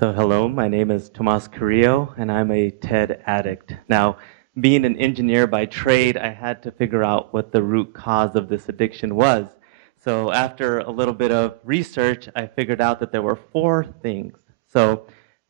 So hello, my name is Tomas Carrillo, and I'm a TED addict. Now, being an engineer by trade, I had to figure out what the root cause of this addiction was. So after a little bit of research, I figured out that there were four things. So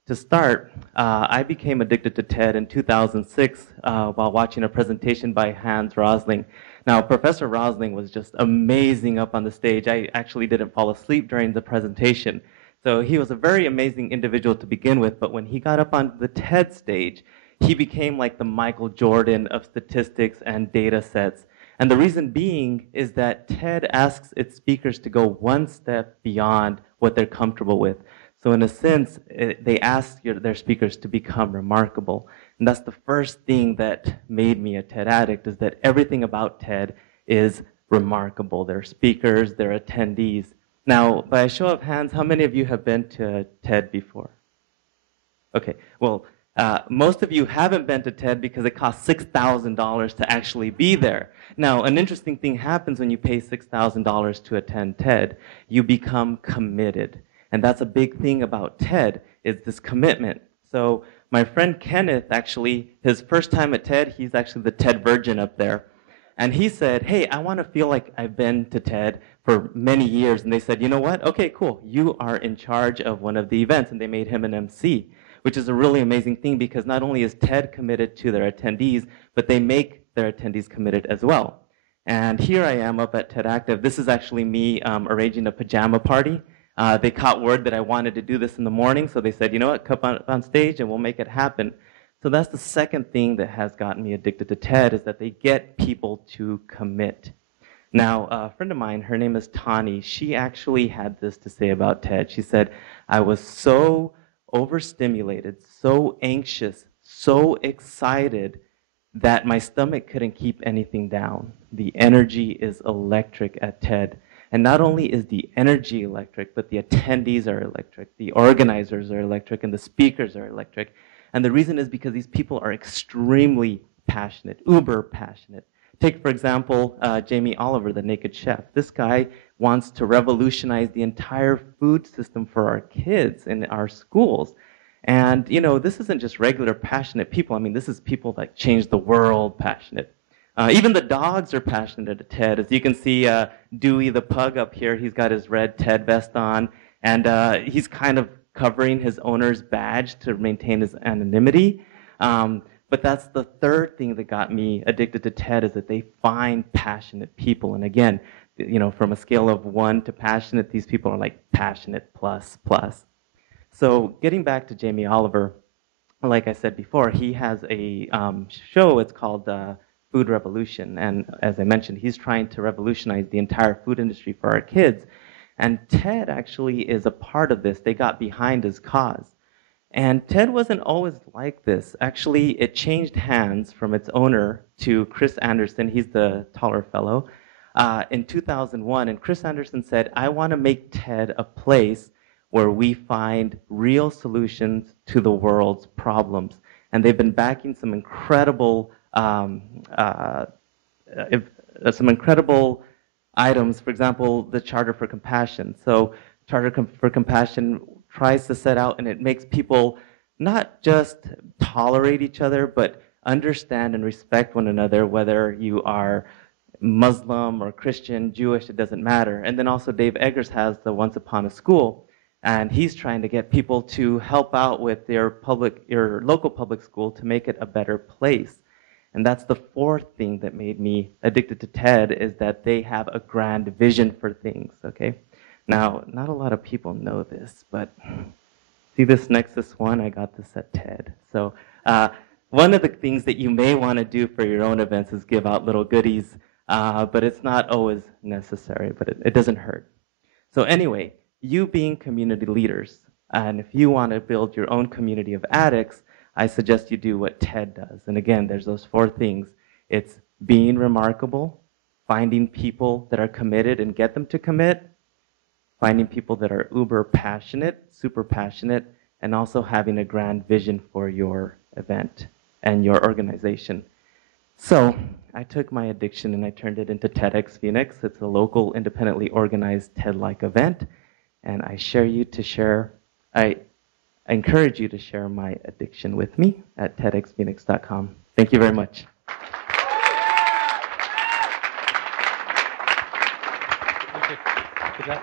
to start, I became addicted to TED in 2006 while watching a presentation by Hans Rosling. Now, Professor Rosling was just amazing up on the stage. I actually didn't fall asleep during the presentation. So he was a very amazing individual to begin with, but when he got up on the TED stage, he became like the Michael Jordan of statistics and data sets. And the reason being is that TED asks its speakers to go one step beyond what they're comfortable with. So in a sense, they ask their speakers to become remarkable. And that's the first thing that made me a TED addict, is that everything about TED is remarkable. Their speakers, their attendees. Now, by a show of hands, how many of you have been to TED before? Okay, well, most of you haven't been to TED because it costs $6,000 to actually be there. Now, an interesting thing happens when you pay $6,000 to attend TED. You become committed. And that's a big thing about TED, is this commitment. So my friend Kenneth, actually, his first time at TED, he's actually the TED virgin up there. And he said, hey, I want to feel like I've been to TED for many years. And they said, you know what? Okay, cool. You are in charge of one of the events. And they made him an MC, which is a really amazing thing because not only is TED committed to their attendees, but they make their attendees committed as well. And here I am up at TED Active. This is actually me arranging a pajama party. They caught word that I wanted to do this in the morning, so they said, you know what, come on stage and we'll make it happen. So that's the second thing that has gotten me addicted to TED, is that they get people to commit. Now, a friend of mine, her name is Tani, she actually had this to say about TED. She said, I was so overstimulated, so anxious, so excited that my stomach couldn't keep anything down. The energy is electric at TED. And not only is the energy electric, but the attendees are electric, the organizers are electric, and the speakers are electric. And the reason is because these people are extremely passionate, uber passionate. Take, for example, Jamie Oliver, the Naked Chef. This guy wants to revolutionize the entire food system for our kids in our schools. And, you know, this isn't just regular passionate people. I mean, this is people that change the world passionate. Even the dogs are passionate at TED. As you can see, Dewey the pug up here, he's got his red TED vest on, and he's kind of covering his owner's badge to maintain his anonymity. But that's the third thing that got me addicted to TED, is that they find passionate people. And again, you know, from a scale of 1 to passionate, these people are like passionate plus. So getting back to Jamie Oliver, like I said before, he has a show. It's called Food Revolution. And as I mentioned, he's trying to revolutionize the entire food industry for our kids. And TED actually is a part of this. They got behind his cause. And TED wasn't always like this. Actually, it changed hands from its owner to Chris Anderson. He's the taller fellow. In 2001, and Chris Anderson said, I want to make TED a place where we find real solutions to the world's problems. And they've been backing some incredible items. For example, the Charter for Compassion. So Charter for Compassion tries to set out, and it makes people not just tolerate each other, but understand and respect one another, whether you are Muslim or Christian, Jewish, it doesn't matter. And then also Dave Eggers has the Once Upon a School, and he's trying to get people to help out with your local public school to make it a better place. And that's the fourth thing that made me addicted to TED, is that they have a grand vision for things, okay? Now, not a lot of people know this, but see this Nexus one? I got this at TED. So one of the things that you may want to do for your own events is give out little goodies, but it's not always necessary, but it doesn't hurt. So anyway, you being community leaders, and if you want to build your own community of addicts, I suggest you do what TED does. And again, there's those four things. It's being remarkable, finding people that are committed and get them to commit, finding people that are uber passionate, super passionate, and also having a grand vision for your event and your organization. So I took my addiction and I turned it into TEDx Phoenix. It's a local, independently organized TED-like event. And I I encourage you to share my addiction with me at tedxphoenix.com. Thank you very much. Good job.